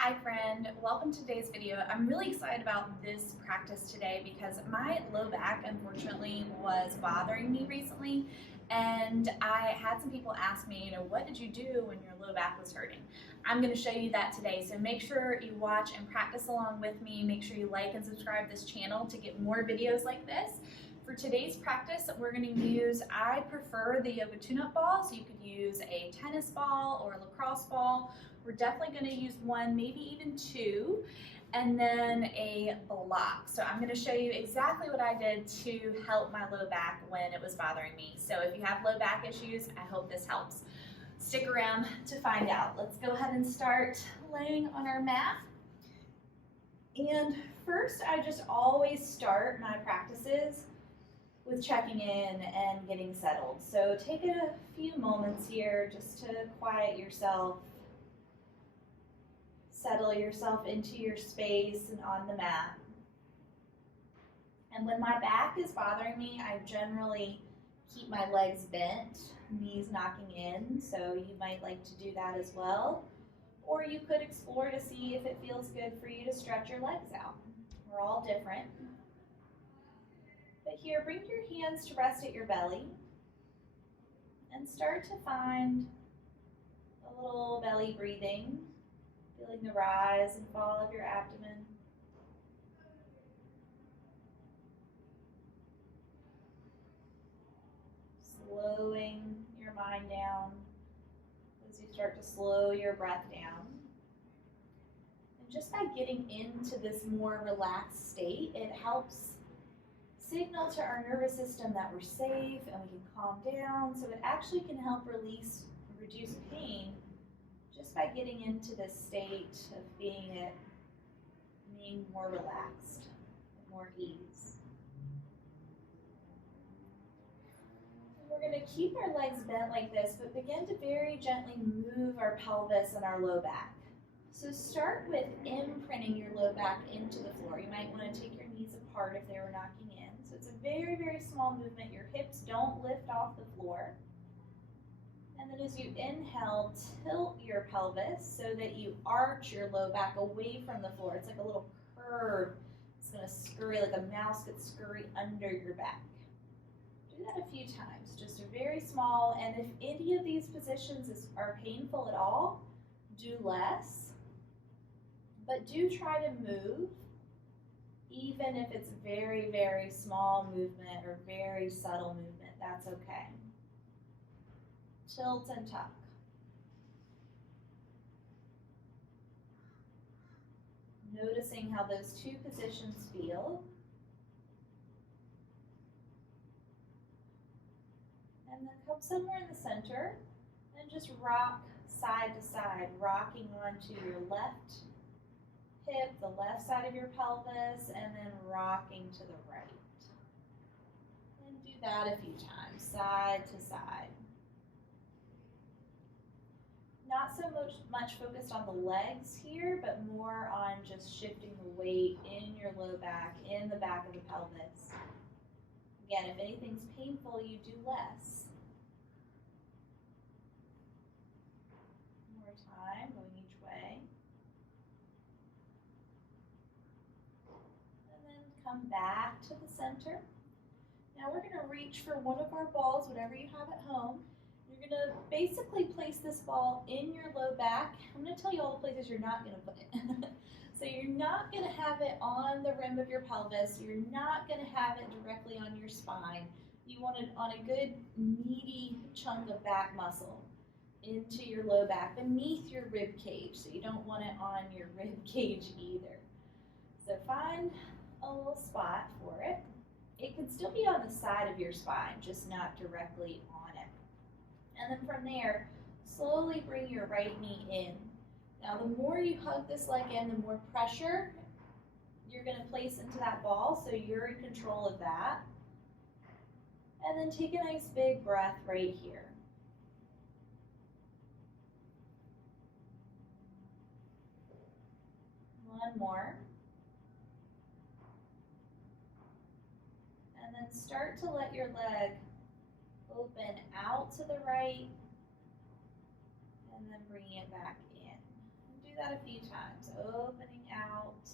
Hi friend, welcome to today's video. I'm really excited about this practice today because my low back unfortunately was bothering me recently, and I had some people ask me, what did you do when your low back was hurting? I'm going to show you that today, so make sure you watch and practice along with me. Make sure you like and subscribe this channel to get more videos like this. For today's practice, we're going to use, I prefer the yoga tune-up ball, so you could use a tennis ball or a lacrosse ball. We're definitely going to use one, maybe even two, and then a block. So I'm going to show you exactly what I did to help my low back when it was bothering me. So if you have low back issues, I hope this helps. Stick around to find out. Let's go ahead and start laying on our mat. And first, I just always start my practices with checking in and getting settled. So take a few moments here just to quiet yourself, settle yourself into your space and on the mat. And when my back is bothering me, I generally keep my legs bent, knees knocking in, so you might like to do that as well. Or you could explore to see if it feels good for you to stretch your legs out. We're all different. But here, bring your hands to rest at your belly and start to find a little belly breathing, feeling the rise and fall of your abdomen. Slowing your mind down as you start to slow your breath down. And just by getting into this more relaxed state, it helps signal to our nervous system that we're safe and we can calm down, so it actually can help reduce pain just by getting into this state of being more relaxed, more ease. And we're going to keep our legs bent like this, but begin to very gently move our pelvis and our low back. So start with imprinting your low back into the floor. You might want to take your knees apart if they were knocking in. So it's a very, very small movement. Your hips don't lift off the floor. And then as you inhale, tilt your pelvis so that you arch your low back away from the floor. It's like a little curve. It's going to scurry like a mouse could scurry under your back. Do that a few times, just a very small. And if any of these positions are painful at all, do less. But do try to move, even if it's very, very small movement or very subtle movement, that's okay. Tilt and tuck. Noticing how those two positions feel. And then come somewhere in the center and just rock side to side, rocking onto your left hip, the left side of your pelvis, and then rocking to the right. And do that a few times, side to side. Not so much focused on the legs here, but more on just shifting the weight in your low back, in the back of the pelvis. Again, if anything's painful, you do less. More time, going each way. And then come back to the center. Now we're going to reach for one of our balls, whatever you have at home. You're going to basically place this ball in your low back. I'm going to tell you all the places you're not going to put it. So you're not going to have it on the rim of your pelvis. You're not going to have it directly on your spine. You want it on a good meaty chunk of back muscle into your low back, beneath your rib cage. So you don't want it on your rib cage either. So find a little spot for it. It can still be on the side of your spine, just not directly on it. And then from there, slowly bring your right knee in. Now, the more you hug this leg in, the more pressure you're going to place into that ball, so you're in control of that. And then take a nice big breath right here. One more. And then start to let your leg open out to the right and then bringing it back in. And do that a few times, opening out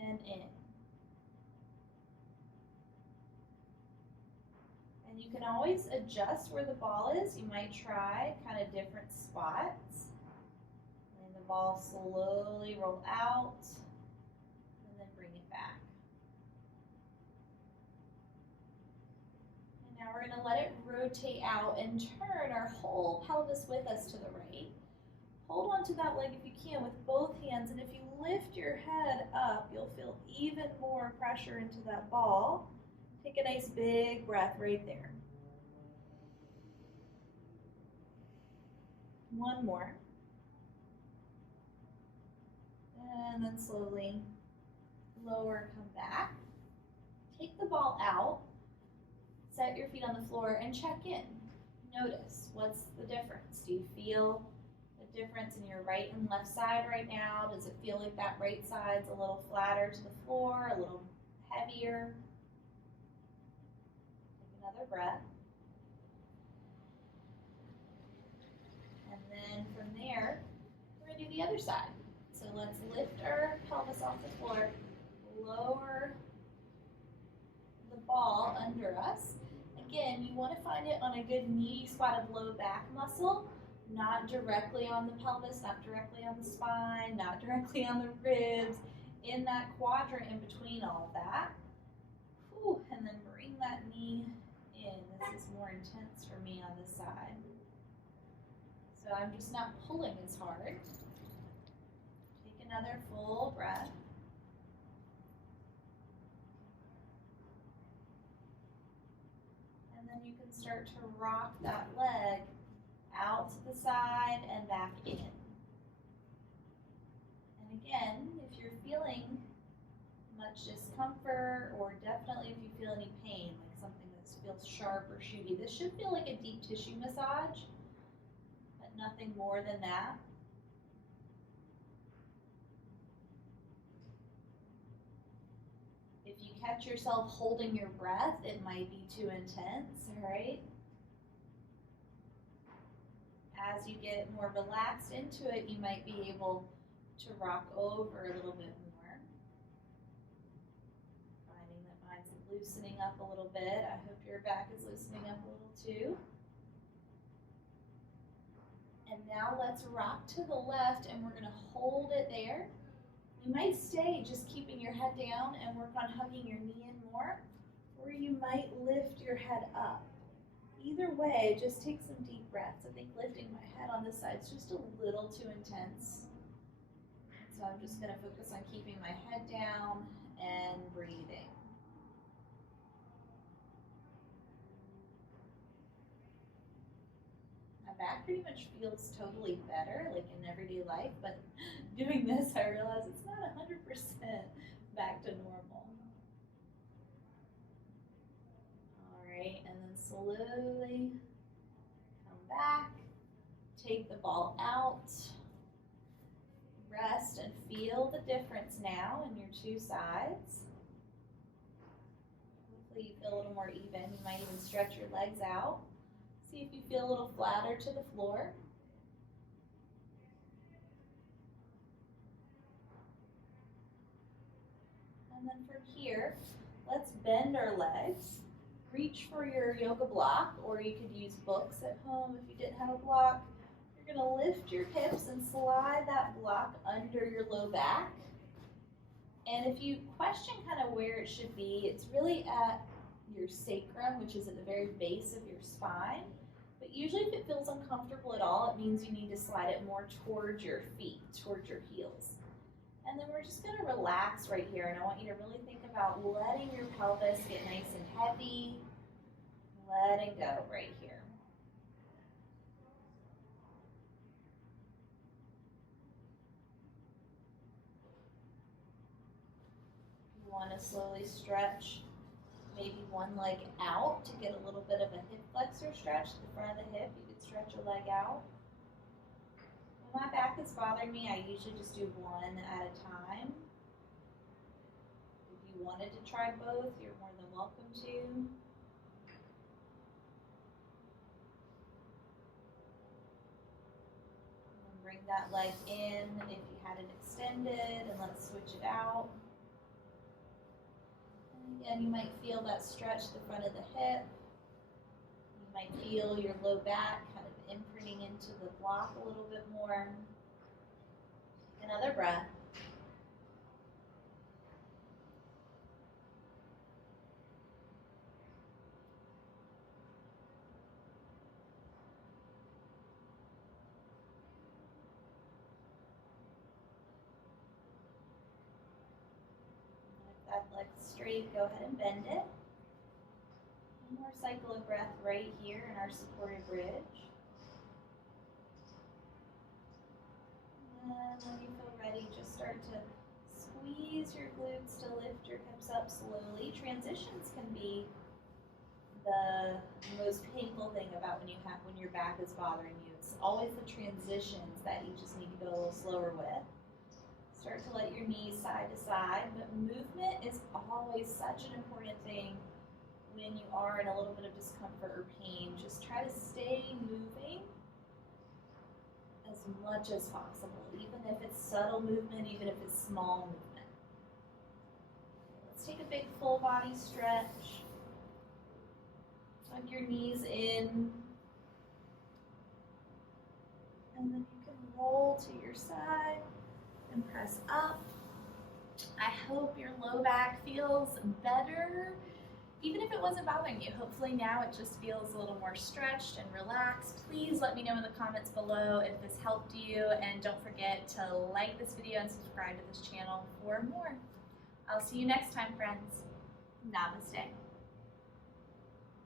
and in. And you can always adjust where the ball is. You might try kind of different spots. And the ball slowly roll out and then bring it back. And now we're going to let it rotate out and turn our whole pelvis with us to the right. Hold on to that leg if you can with both hands, and if you lift your head up, you'll feel even more pressure into that ball. Take a nice big breath right there. One more. And then slowly lower, come back. Take the ball out, set your feet on the floor, and check in. Notice, what's the difference? Do you feel a difference in your right and left side right now? Does it feel like that right side's a little flatter to the floor, a little heavier? Take another breath. And then from there, we're going to do the other side. So let's lift our pelvis off the floor, lower the ball under us. Again, you want to find it on a good meaty spot of low back muscle, not directly on the pelvis, not directly on the spine, not directly on the ribs, in that quadrant in between all of that. Whew, and then bring that knee in. This is more intense for me on this side. So I'm just not pulling as hard. Take another full breath. And then you can start to rock that leg out to the side and back in. And again, if you're feeling much discomfort, or definitely if you feel any pain, like something that feels sharp or shooty, this should feel like a deep tissue massage, but nothing more than that. If you catch yourself holding your breath, it might be too intense, all right? As you get more relaxed into it, you might be able to rock over a little bit more. Finding that mine's loosening up a little bit. I hope your back is loosening up a little too. And now let's rock to the left, and we're going to hold it there. You might stay just keeping your head down and work on hugging your knee in more, or you might lift your head up. Either way, just take some deep breaths. I think lifting my head on this side is just a little too intense. So I'm just going to focus on keeping my head down and breathing. My back pretty much feels totally better, like in everyday life, but doing this, I realize it's not 100% back to normal. All right, and then slowly come back, take the ball out, rest, and feel the difference now in your two sides. Hopefully you feel a little more even. You might even stretch your legs out. See if you feel a little flatter to the floor. And then from here, let's bend our legs. Reach for your yoga block, or you could use books at home if you didn't have a block. You're going to lift your hips and slide that block under your low back. And if you question kind of where it should be, it's really at your sacrum, which is at the very base of your spine. But usually if it feels uncomfortable at all, it means you need to slide it more towards your feet, towards your heels. And then we're just going to relax right here, and I want you to really think about letting your pelvis get nice and heavy, letting go right here. You want to slowly stretch maybe one leg out to get a little bit of a hip flexor stretch to the front of the hip. You could stretch a leg out. When my back is bothering me, I usually just do one at a time. If you wanted to try both, you're more than welcome to. And Bring that leg in if you had it extended, and let's switch it out. And again, you might feel that stretch the front of the hip. You might feel your low back kind of imprinting into the block a little bit more. Another breath. That leg straight, go ahead and bend it. One more cycle of breath right here in our supported bridge. And when you feel ready, just start to squeeze your glutes to lift your hips up slowly. Transitions can be the most painful thing about when your back is bothering you. It's always the transitions that you just need to go a little slower with. Start to let your knees side to side, but movement is always such an important thing when you are in a little bit of discomfort or pain. Just try to stay moving as much as possible, even if it's subtle movement, even if it's small movement. Let's take a big full body stretch. Tuck your knees in, and then you can roll to your side and press up. I hope your low back feels better, even if it wasn't bothering you. Hopefully now it just feels a little more stretched and relaxed. Please let me know in the comments below if this helped you, and don't forget to like this video and subscribe to this channel for more. I'll see you next time, friends. Namaste.